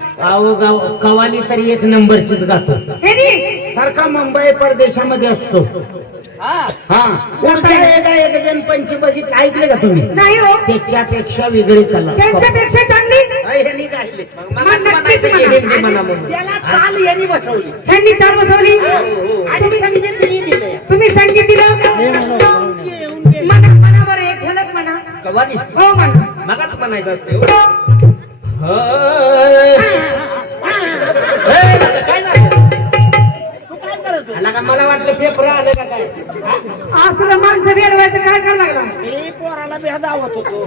अहो कवाली तरी एक नंबरचीच गातो हेनी सारखा मुंबई परदेशामध्ये असतो. हा एक जण पंची बघितलं ऐकले का तुम्ही? नाही हो, त्याच्यापेक्षा वेगळी कला त्यांच्यापेक्षा चांगली ह्यांनी गायले. मग नक्कीच म्हणा. त्याला चाल यांनी बसवली ह्यांनी चाल बसवली आणि संगीत मी दिलंय. तुम्ही संगीत दिलं. म्हणा म्हणा बरं, एक झलक म्हणा. कवाली हो म्हणा. मगाच म्हणायचं असते. मला वाटलं पेपर आलं का काय? असलं माणसं बेडवायचं काय करायला लागला? मी पोराला बेदावत होतो.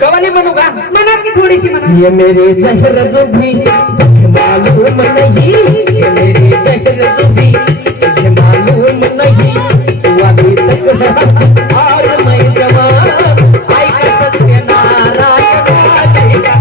कवाली म्हणू का? म्हणा की थोडीशी म्हणा. ये मेरे जहर जुबी तुझे मालूम नहीं, ये मेरे जहर जुबी तुझे मालूम नहीं, तू अभी तक है और मैं जवान, आई का सत्यनारायण आएगा.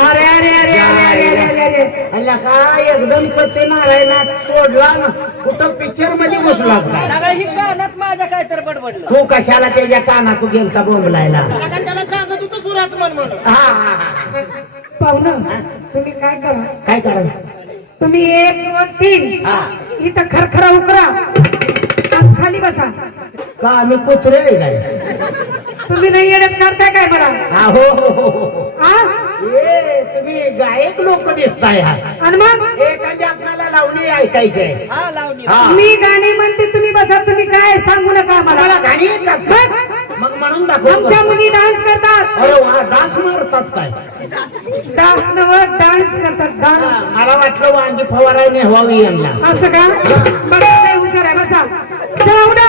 अरे अरे अरे अरे अरे अरे अरे अल्ला काय एकदम सत्यनारायणात सोडला ना, कुठं पिक्चर मध्ये बसला काय? ही कानात माझ्या काय तर बडबडलं. तू कशाला त्याच्या कानात गेलचा बोंबलायला? त्याला सांगत होतो सुरात मन म्हणून. हा पाहुणं, तुम्ही काय करा, काय करायचं? तुम्ही 1 2 3 हा. इथं खरखरा उकरा आणि खाली बसा. का आम्ही कुत्रे आहे काय? तुम्ही नाही येण्यात करताय काय मला? हा हो हो हो हो. हा ए तुम्ही गायक लोक दिसताय. हा आणि मग एखादी आपल्याला लावणी ऐकायची आहे. हा लावली. हा. मी गाणी म्हणते, तुम्ही बसा. तुम्ही काय सांगू नका मला. मला गाणी येतात मग म्हणून दाखव. आमच्या मुली डान्स करतात. अरे वा, डान्स मारतात काय? डान्स नव्हतं, डान्स करतात. डान्स. मला वाटलं वांगी फवारायने हवावी यांना. असं का? बघा, लय हुशार आहे. बसा. चला उडा.